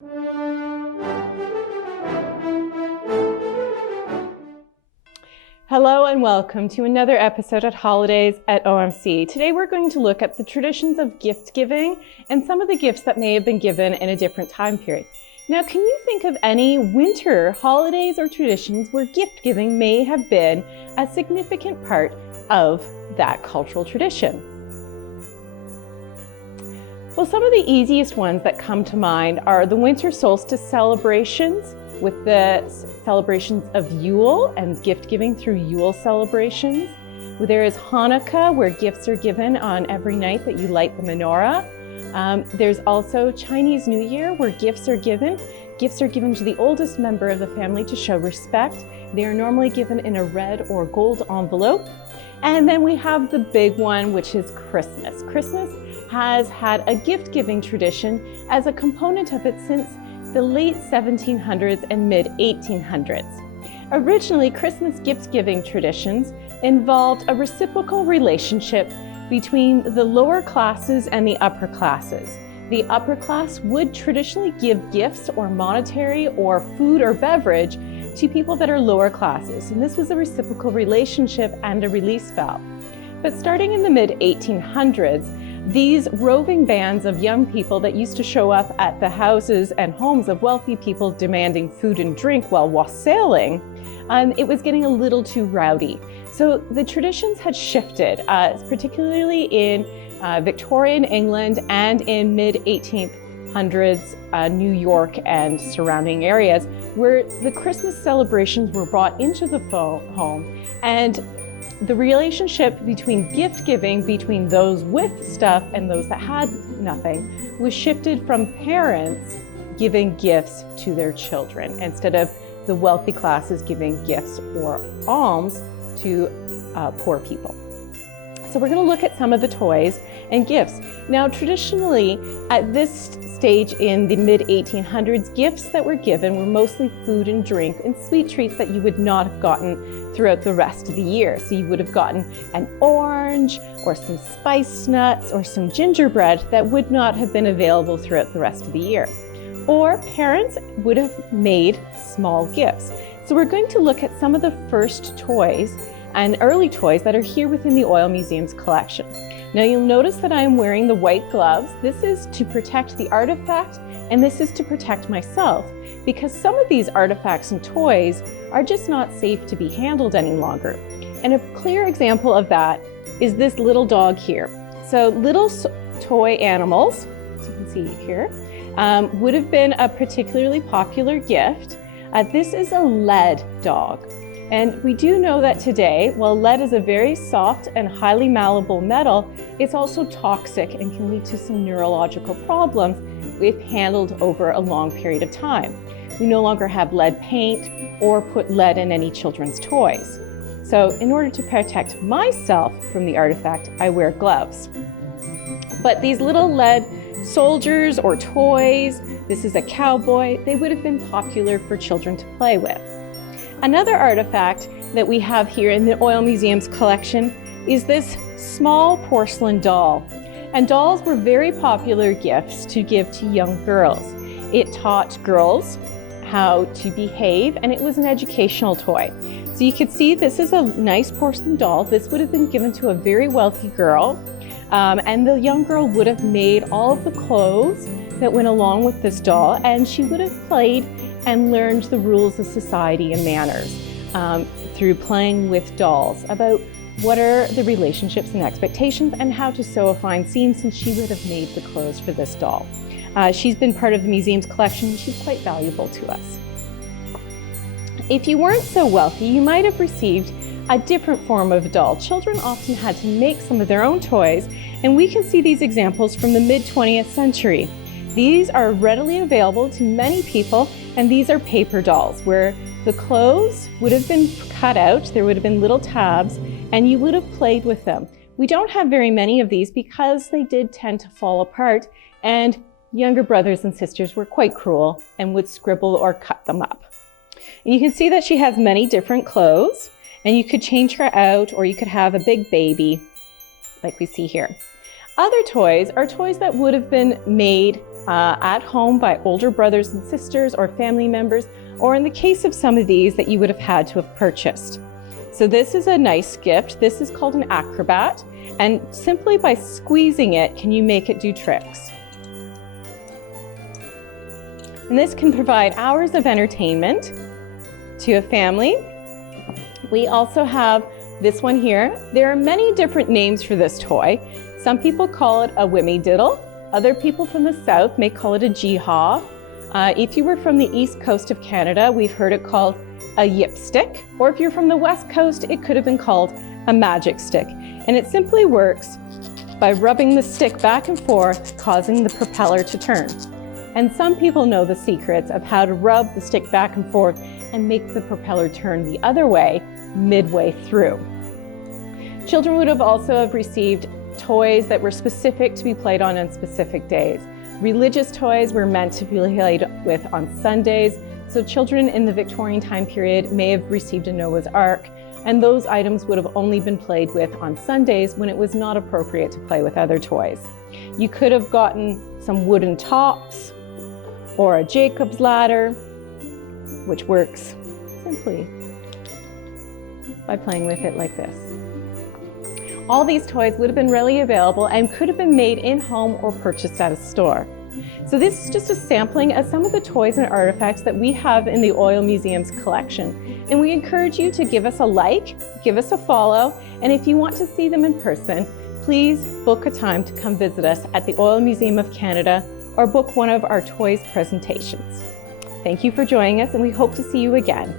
Hello and welcome to another episode at Holidays at OMC. Today we're going to look at the traditions of gift giving and some of the gifts that may have been given in a different time period. Now, can you think of any winter holidays or traditions where gift giving may have been a significant part of that cultural tradition? Well, some of the easiest ones that come to mind are the winter solstice celebrations, with the celebrations of Yule and gift giving through Yule celebrations. There is Hanukkah, where gifts are given on every night that you light the menorah. There's also Chinese New Year, where gifts are given. Gifts are given to the oldest member of the family to show respect. They are normally given in a red or gold envelope. And then we have the big one, which is Christmas. Christmas has had a gift giving tradition as a component of it since the late 1700s and mid 1800s. Originally, Christmas gift-giving traditions involved a reciprocal relationship between the lower classes and the upper classes. The upper class would traditionally give gifts or monetary or food or beverage to people that are lower classes, and this was a reciprocal relationship and a release valve. But starting in the mid 1800s, these roving bands of young people that used to show up at the houses and homes of wealthy people demanding food and drink while wassailing, it was getting a little too rowdy. So the traditions had shifted, particularly in Victorian England and in mid-1800s New York and surrounding areas, where the Christmas celebrations were brought into the home, and the relationship between gift giving between those with stuff and those that had nothing was shifted from parents giving gifts to their children instead of the wealthy classes giving gifts or alms to poor people. So we're going to look at some of the toys and gifts. Now, traditionally, at this stage in the mid-1800s, gifts that were given were mostly food and drink and sweet treats that you would not have gotten throughout the rest of the year. So you would have gotten an orange or some spice nuts or some gingerbread that would not have been available throughout the rest of the year. Or parents would have made small gifts. So we're going to look at some of the first toys and early toys that are here within the Oil Museum's collection. Now you'll notice that I am wearing the white gloves. This is to protect the artifact, and this is to protect myself, because some of these artifacts and toys are just not safe to be handled any longer. And a clear example of that is this little dog here. So little toy animals, as you can see here, would have been a particularly popular gift. This is a lead dog. And we do know that today, while lead is a very soft and highly malleable metal, it's also toxic and can lead to some neurological problems if handled over a long period of time. We no longer have lead paint or put lead in any children's toys. So in order to protect myself from the artifact, I wear gloves. But these little lead soldiers or toys, this is a cowboy, they would have been popular for children to play with. Another artifact that we have here in the Oil Museum's collection is this small porcelain doll. And dolls were very popular gifts to give to young girls. It taught girls how to behave, and it was an educational toy. So you could see this is a nice porcelain doll. This would have been given to a very wealthy girl, and the young girl would have made all of the clothes that went along with this doll, and she would have played and learned the rules of society and manners through playing with dolls about what are the relationships and expectations and how to sew a fine seam, since she would have made the clothes for this doll. She's been part of the museum's collection. She's quite valuable to us. If you weren't so wealthy, you might have received a different form of doll. Children often had to make some of their own toys, and we can see these examples from the mid-20th century. These are readily available to many people, and these are paper dolls, where the clothes would have been cut out, there would have been little tabs, and you would have played with them. We don't have very many of these because they did tend to fall apart, and younger brothers and sisters were quite cruel and would scribble or cut them up. And you can see that she has many different clothes, and you could change her out, or you could have a big baby like we see here. Other toys are toys that would have been made at home by older brothers and sisters or family members, or in the case of some of these that you would have had to have purchased. So this is a nice gift. This is called an acrobat, and simply by squeezing it can you make it do tricks. And this can provide hours of entertainment to a family. We also have this one here. There are many different names for this toy. Some people call it a wimmy diddle. Other people from the south may call it a gee-haw. If you were from the east coast of Canada, we've heard it called a yip stick. Or if you're from the west coast, it could have been called a magic stick. And it simply works by rubbing the stick back and forth, causing the propeller to turn. And some people know the secrets of how to rub the stick back and forth and make the propeller turn the other way midway through. Children would have also received toys that were specific to be played on specific days. Religious toys were meant to be played with on Sundays, so children in the Victorian time period may have received a Noah's Ark, and those items would have only been played with on Sundays when it was not appropriate to play with other toys. You could have gotten some wooden tops or a Jacob's ladder, which works simply by playing with it like this. All these toys would have been readily available and could have been made in-home or purchased at a store. So this is just a sampling of some of the toys and artifacts that we have in the Oil Museum's collection. And we encourage you to give us a like, give us a follow, and if you want to see them in person, please book a time to come visit us at the Oil Museum of Canada or book one of our toys presentations. Thank you for joining us, and we hope to see you again.